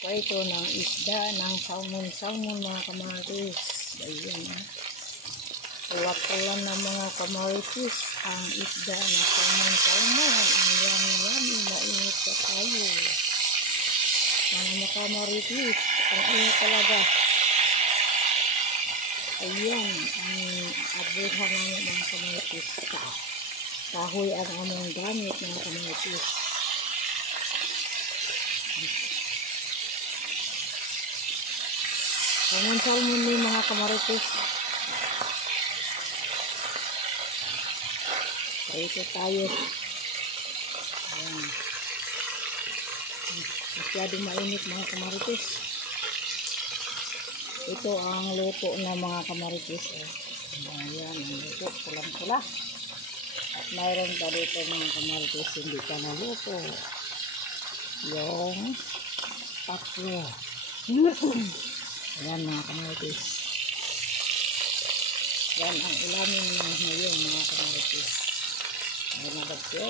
Ito ng isda ng salmon mga kamaritis. Ayan ha. Pula-pula na mga kamaritis ang isda ng salmon. Ang yummy, mainit pa tayo. Mga kamaritis, ang init talaga. Ayan, ang abuhan namin mga kamaritis. Kahoy ang among gamit mga kamaritis. Salmon ni mga kamaritis. Ito tayo. Ayan. Masyadong mainit mga kamaritis. Ito ang luto ng mga kamaritis. Ayan, ang luto. Pulang-pula. At mayroon pa dito mga kamaritis hindi pa naluto. Yung patlo. Ayan mga kamaritis. Yan ang ulamin na ngayon mga kamaritis. Ayan na bagyo.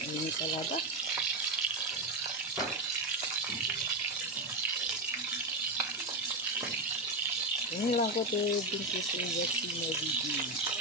Ini talaga. Ini lang ko ito yung pinto sa video.